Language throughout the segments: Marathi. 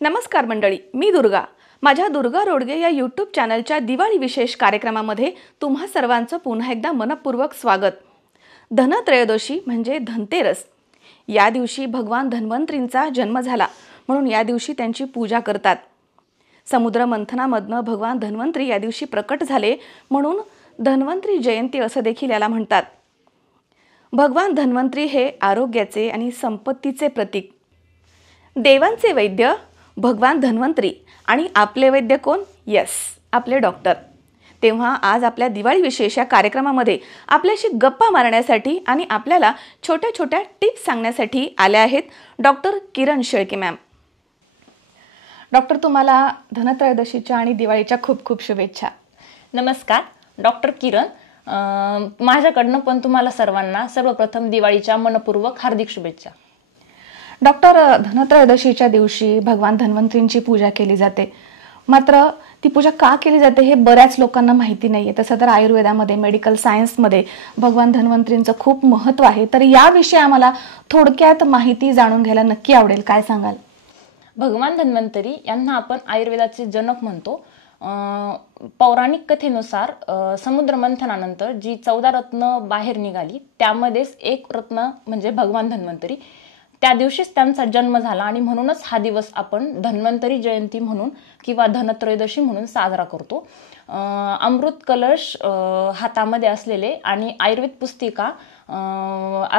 नमस्कार मंडळी, मी दुर्गा. माझ्या दुर्गा रोडगे या यूट्यूब चॅनलच्या दिवाळी विशेष कार्यक्रमामध्ये तुम्हा सर्वांचं पुन्हा एकदा मनपूर्वक स्वागत. धनत्रयोदशी म्हणजे धनतेरस. या दिवशी भगवान धन्वंतरींचा जन्म झाला म्हणून या दिवशी त्यांची पूजा करतात. समुद्र मंथनामधनं भगवान धन्वंतरी या दिवशी प्रकट झाले म्हणून धन्वंतरी जयंती असं देखील याला म्हणतात. भगवान धन्वंतरी हे आरोग्याचे आणि संपत्तीचे प्रतीक. देवांचे वैद्य भगवान धन्वंतरी आणि आपले वैद्य कोण? यस, आपले डॉक्टर. तेव्हा आज आपल्या दिवाळी विशेष या कार्यक्रमामध्ये आपल्याशी गप्पा मारण्यासाठी आणि आपल्याला छोट्या छोट्या टिप्स सांगण्यासाठी आल्या आहेत डॉक्टर किरण शेळके मॅम. डॉक्टर, तुम्हाला धनत्रयोदशीच्या आणि दिवाळीच्या खूप खूप शुभेच्छा. नमस्कार, डॉक्टर किरण. माझ्याकडनं पण तुम्हाला सर्वांना सर्वप्रथम दिवाळीच्या मनपूर्वक हार्दिक शुभेच्छा. डॉक्टर, धनत्रयोदशीच्या दिवशी भगवान धन्वंतरींची पूजा केली जाते, मात्र ती पूजा का केली जाते हे बऱ्याच लोकांना माहिती नाहीये. तसं तर आयुर्वेदामध्ये, मेडिकल सायन्समध्ये भगवान धन्वंतरींचं खूप महत्त्व आहे. तर याविषयी आम्हाला थोडक्यात माहिती जाणून घ्यायला नक्की आवडेल. काय सांगाल? भगवान धन्वंतरी यांना आपण आयुर्वेदाचे जनक म्हणतो. पौराणिक कथेनुसार समुद्र मंथनानंतर जी 14 रत्न बाहेर निघाली त्यामध्येच एक रत्न म्हणजे भगवान धन्वंतरी. त्या दिवशीच त्यांचा जन्म झाला आणि म्हणूनच हा दिवस आपण धन्वंतरी जयंती म्हणून किंवा धनत्रयोदशी म्हणून साजरा करतो. अमृत कलश हातामध्ये असलेले आणि आयुर्वेद पुस्तिका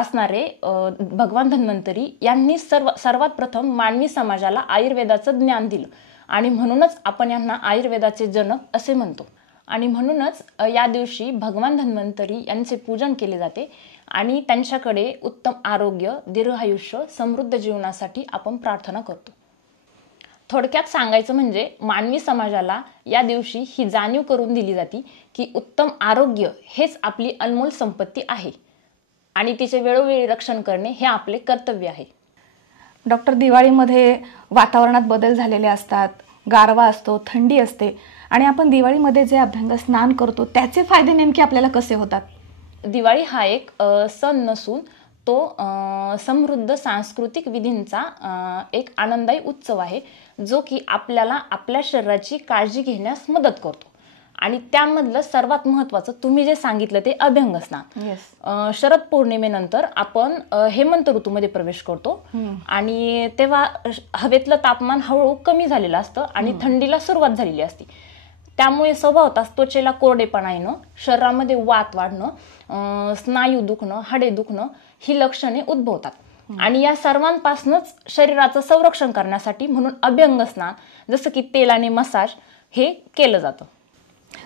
असणारे भगवान धन्वंतरी यांनी सर्वात प्रथम मानवी समाजाला आयुर्वेदाचं ज्ञान दिलं आणि म्हणूनच आपण यांना आयुर्वेदाचे जनक असे म्हणतो. आणि म्हणूनच या दिवशी भगवान धन्वंतरी यांचे पूजन केले जाते आणि त्यांच्याकडे उत्तम आरोग्य, दीर्घायुष्य, समृद्ध जीवनासाठी आपण प्रार्थना करतो. थोडक्यात सांगायचं म्हणजे मानवी समाजाला या दिवशी ही जाणीव करून दिली जाते की उत्तम आरोग्य हेच आपली अनमोल संपत्ती आहे आणि तिचे वेळोवेळी रक्षण करणे हे आपले कर्तव्य आहे. डॉक्टर, दिवाळीमध्ये वातावरणात बदल झालेले असतात, गारवा असतो, थंडी असते आणि आपण दिवाळीमध्ये जे अभ्यंग स्नान करतो त्याचे फायदे नेमके आपल्याला कसे होतात? दिवाळी हा एक सण नसून तो समृद्ध सांस्कृतिक विधींचा एक आनंददायी उत्सव आहे जो की आपल्याला आपल्या शरीराची काळजी घेण्यास मदत करतो. आणि त्यामधलं सर्वात महत्त्वाचं तुम्ही जे सांगितलं ते अभ्यंग स्नान. शरद पौर्णिमेनंतर आपण हेमंत ऋतूमध्ये प्रवेश करतो आणि तेव्हा हवेतलं तापमान हळूहळू कमी झालेलं असतं आणि थंडीला सुरुवात झालेली असते. त्यामुळे स्वभावतःच त्वचेला कोरडेपणा येणं, शरीरामध्ये वात वाढणं, स्नायू दुखणं, हाडे दुखणं ही लक्षणे उद्भवतात. आणि या सर्वांपासूनच शरीराचं संरक्षण करण्यासाठी म्हणून अभ्यंग स्नान जसं की तेलाने मसाज हे केलं जातं.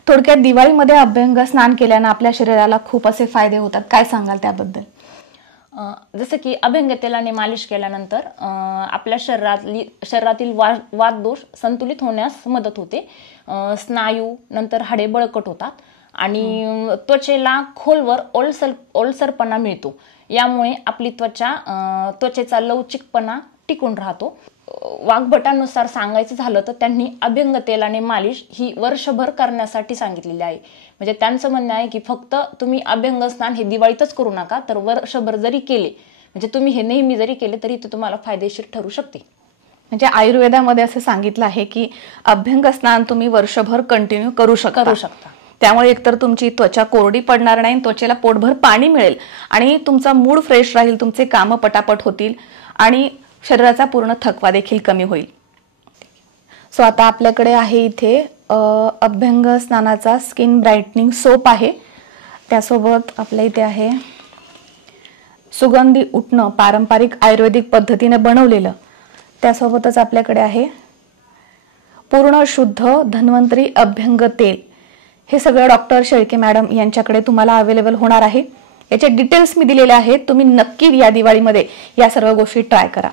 थोडक्यात दिवाळीमध्ये अभ्यंग स्नान केल्यानं आपल्या शरीराला खूप असे फायदे होतात. काय सांगाल त्याबद्दल? जसं की अभ्यंग तेलाने मालिश केल्यानंतर आपल्या शरीरातील वातदोष संतुलित होण्यास मदत होते. स्नायू नंतर हाडे बळकट होतात आणि त्वचेला खोलवर ओलसरपणा मिळतो. यामुळे आपली त्वचेचा लवचिकपणा टिकून राहतो. वाग्भटांनुसार सांगायचं झालं तर त्यांनी अभ्यंग तेलाने मालिश ही वर्षभर करण्यासाठी सांगितलेली आहे. म्हणजे त्यांचं म्हणणं आहे की फक्त तुम्ही अभ्यंग स्नान हे दिवाळीतच करू नका, तर वर्षभर जरी केले म्हणजे तुम्ही हे नेहमी जरी केले तरी ते तुम्हाला फायदेशीर ठरू शकते. म्हणजे आयुर्वेदामध्ये असं सांगितलं आहे की अभ्यंग स्नान तुम्ही वर्षभर कंटिन्यू करू शकता. त्यामुळे एकतर तुमची त्वचा कोरडी पडणार नाही, त्वचेला पोटभर पाणी मिळेल आणि तुमचा मूड फ्रेश राहील, तुमचे कामं पटापट होतील आणि शरीराचा पूर्ण थकवा देखील कमी होईल. सो आता आपल्याकडे आहे इथे अभ्यंग स्नानाचा स्किन ब्राईटनिंग सोप आहे. त्यासोबत आपल्या इथे आहे सुगंधी उटणं, पारंपरिक आयुर्वेदिक पद्धतीने बनवलेलं. त्यासोबतच आपल्याकडे आहे पूर्ण शुद्ध धन्वंतरी अभ्यंग तेल. हे सगळं डॉक्टर शेळके मॅडम यांच्याकडे तुम्हाला अवेलेबल होणार आहे. याचे डिटेल्स मी दिलेले आहेत. तुम्ही नक्की या दिवाळीमध्ये या सर्व गोष्टी ट्राय करा.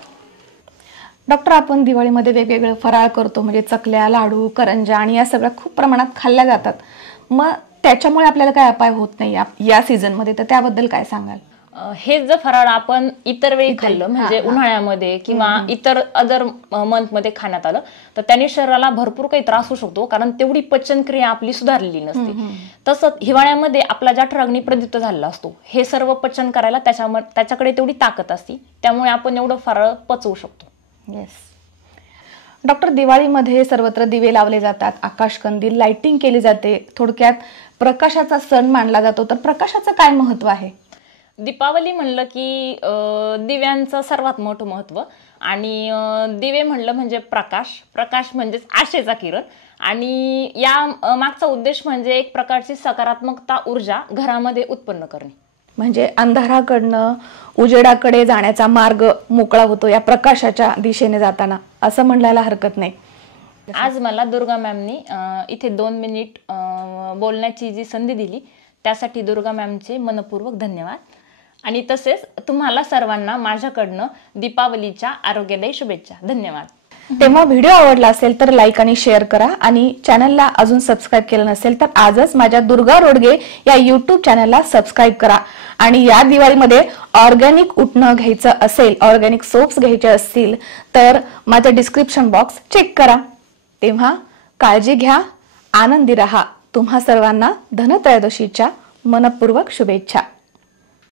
डॉक्टर, आपण दिवाळीमध्ये वेगवेगळे फराळ करतो म्हणजे चकल्या, लाडू, करंजा आणि या सगळ्या खूप प्रमाणात खाल्ल्या जातात. मग त्याच्यामुळे आपल्याला काय अपाय होत नाही या सीझनमध्ये, तर त्याबद्दल काय सांगाल? हे जर फराळ आपण इतर वेळी खाल्लं म्हणजे उन्हाळ्यामध्ये किंवा इतर अदर मंथ मध्ये खाण्यात आलं तर त्याने शरीराला भरपूर काही त्रास होऊ शकतो, कारण तेवढी पचनक्रिया आपली सुधारलेली नसते. तसंच हिवाळ्यामध्ये आपला जठराग्नी प्रदीप्त झालेला असतो, हे सर्व पचन करायला त्याच्याकडे तेवढी ताकद असते, त्यामुळे आपण एवढं फराळ पचवू शकतो. येस. डॉक्टर, दिवाळीमध्ये सर्वत्र दिवे लावले जातात, आकाशकंदील, लाइटिंग केली जाते, थोडक्यात प्रकाशाचा सण मानला जातो. तर प्रकाशाचं काय महत्त्व आहे? दीपावली म्हणलं की दिव्यांचं सर्वात मोठं महत्त्व. आणि दिवे म्हणलं म्हणजे प्रकाश, प्रकाश म्हणजेच आशेचा किरण. आणि या मागचा उद्देश म्हणजे एक प्रकारची सकारात्मकता ऊर्जा घरामध्ये उत्पन्न करणे. म्हणजे अंधाराकडनं उजेडाकडे जाण्याचा मार्ग मोकळा होतो या प्रकाशाच्या दिशेने जाताना, असं म्हणायला हरकत नाही. आज मला दुर्गा मॅमनी इथे 2 मिनिट बोलण्याची जी संधी दिली त्यासाठी दुर्गा मॅमचे मनपूर्वक धन्यवाद. आणि तसेच तुम्हाला सर्वांना माझ्याकडनं दीपावलीच्या आरोग्यदायी शुभेच्छा. धन्यवाद. तेव्हा व्हिडिओ आवडला असेल तर लाईक आणि शेअर करा, आणि चॅनलला अजून सबस्क्राईब केलं नसेल तर आजच माझ्या दुर्गा रोडगे या यूट्यूब चॅनलला सबस्क्राईब करा. आणि या दिवाळीमध्ये ऑर्गॅनिक उटणं घ्यायचं असेल, ऑर्गॅनिक सोप्स घ्यायचे असतील तर माझं डिस्क्रिप्शन बॉक्स चेक करा. तेव्हा काळजी घ्या, आनंदी रहा. तुम्हा सर्वांना धनत्रयोदशीच्या मनपूर्वक शुभेच्छा.